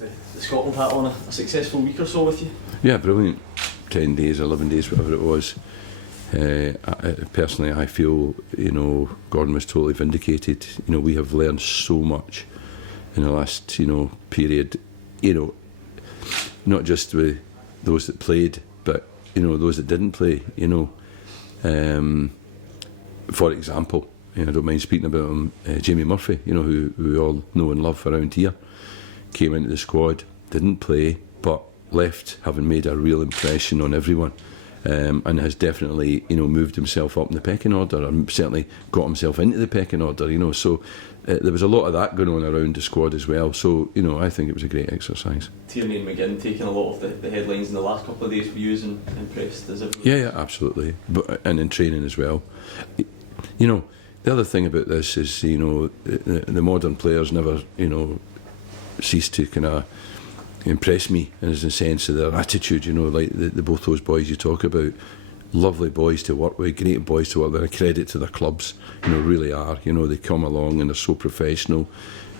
with the Scotland hat on, a successful week or so with you? Yeah, brilliant. 10 days, 11 days, whatever it was. Personally, I feel, Gordon was totally vindicated. We have learned so much in the last, period. Not just with those that played, but, those that didn't play, For example, I don't mind speaking about him, Jamie Murphy, who we all know and love around here, came into the squad, didn't play, but left having made a real impression on everyone, and has definitely, moved himself up in the pecking order, and certainly got himself into the pecking order, so there was a lot of that going on around the squad as well, so, I think it was a great exercise. Tierney and McGhee taking a lot of the headlines in the last couple of days for you and impressed as everyone? Yeah, absolutely, and in training as well. The other thing about this is, the modern players never, cease to kind of impress me in the sense of their attitude, like the both those boys you talk about. Lovely boys to work with, great boys to work with, a credit to their clubs, really are. They come along and they're so professional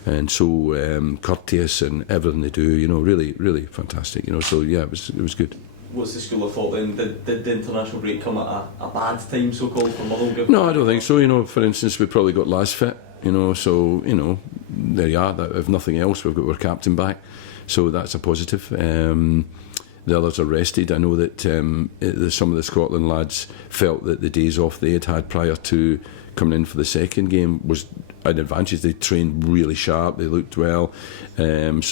and so courteous in everything they do, really, really fantastic, so yeah, it was good. What's the school of thought then? Did the international break come at a bad time, so-called, for Motherwell? No, I don't think so. For instance, we probably got Laz fit, so, there you are. If nothing else, we've got our captain back, so that's a positive. The others are rested. I know that some of the Scotland lads felt that the days off they had prior to coming in for the second game was an advantage. They trained really sharp, they looked well, so I'm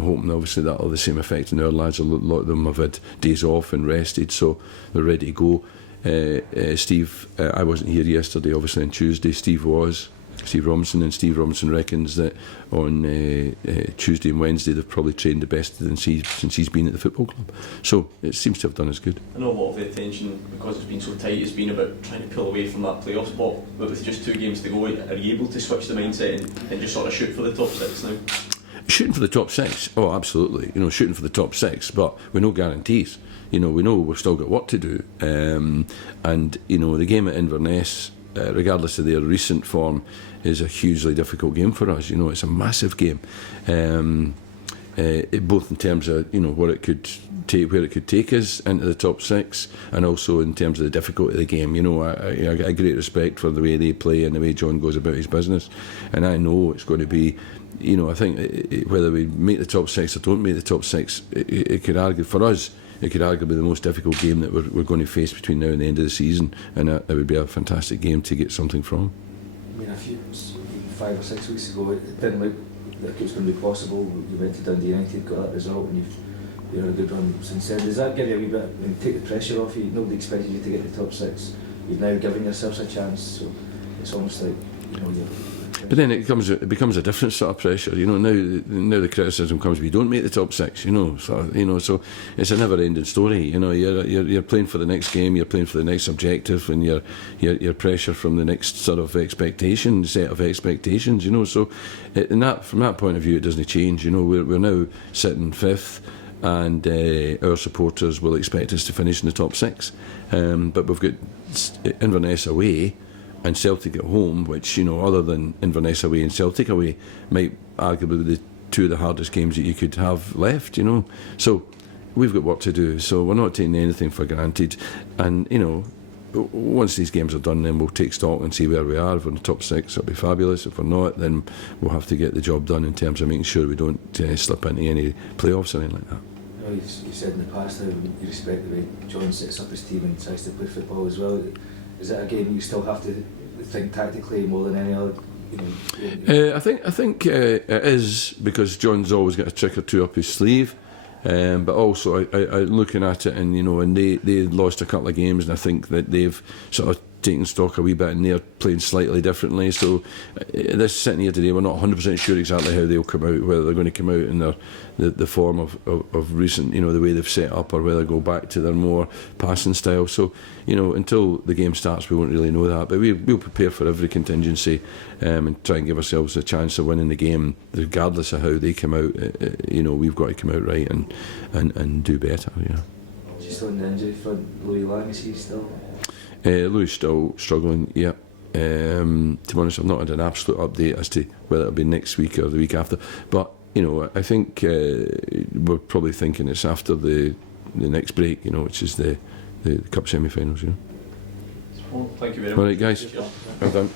hoping obviously that'll have the same effect on our lads. A lot of them have had days off and rested, so they're ready to go. Steve, I wasn't here yesterday, obviously on Tuesday. Steve Robinson, and Steve Robinson reckons that on Tuesday and Wednesday they've probably trained the best since he's been at the football club, so it seems to have done us good. I know a lot of the attention, because it's been so tight, has been about trying to pull away from that playoff spot, but with just 2 games to go, are you able to switch the mindset and just sort of shoot for the top 6 now? Shooting for the top 6? Oh, absolutely, shooting for the top 6, but with no guarantees. We know we've still got work to do, and the game at Inverness, regardless of their recent form, is a hugely difficult game for us. It's a massive game, both in terms of where it could take us into the top 6, and also in terms of the difficulty of the game. I got a great respect for the way they play and the way John goes about his business, and I know it's going to be. I think whether we make the top 6 or don't make the top 6, it could argue for us. It could arguably be the most difficult game that we're going to face between now and the end of the season, and it would be a fantastic game to get something from. I mean, 5 or 6 weeks ago, it didn't look like it was going to be possible. You went to Dundee United, got that result, and you've had a good run since then. Does that give you a wee bit, take the pressure off you? Nobody expected you to get the top 6. You've now given yourselves a chance, so it's almost like, you're... But then it becomes a different sort of pressure, Now the criticism comes, we don't make the top 6, So it's a never-ending story, You're playing for the next game, you're playing for the next objective, and your pressure from the next sort of set of expectations, So from that point of view, it doesn't change. We're now sitting 5th, and our supporters will expect us to finish in the top 6. But we've got Inverness away and Celtic at home, which, other than Inverness away and Celtic away, might arguably be the 2 of the hardest games that you could have left, So we've got work to do, so we're not taking anything for granted. And, once these games are done, then we'll take stock and see where we are. If we're in the top 6, it'll be fabulous. If we're not, then we'll have to get the job done in terms of making sure we don't slip into any playoffs or anything like that. You said in the past how you respect the way John sets up his team and tries to play football as well. Is it a game you still have to think tactically more than any other? I think it is, because John's always got a trick or two up his sleeve. But also, I looking at it, and and they lost a couple of games, and I think that they've sort of taken stock a wee bit, and they're playing slightly differently. So this sitting here today, we're not 100% sure exactly how they'll come out, whether they're going to come out in the form of recent, the way they've set up, or whether go back to their more passing style. So until the game starts, we won't really know that. But we'll prepare for every contingency, and try and give ourselves a chance of winning the game, regardless of how they come out. We've got to come out right and do better. Just on the injury front, Louis Lang, is he still? Louis still struggling, yeah. To be honest, I've not had an absolute update as to whether it'll be next week or the week after, but you know, I think we're probably thinking it's after the next break, you know, which is the cup semi-finals. You know. Well, thank you very All much. right, guys. Cheers. Well done.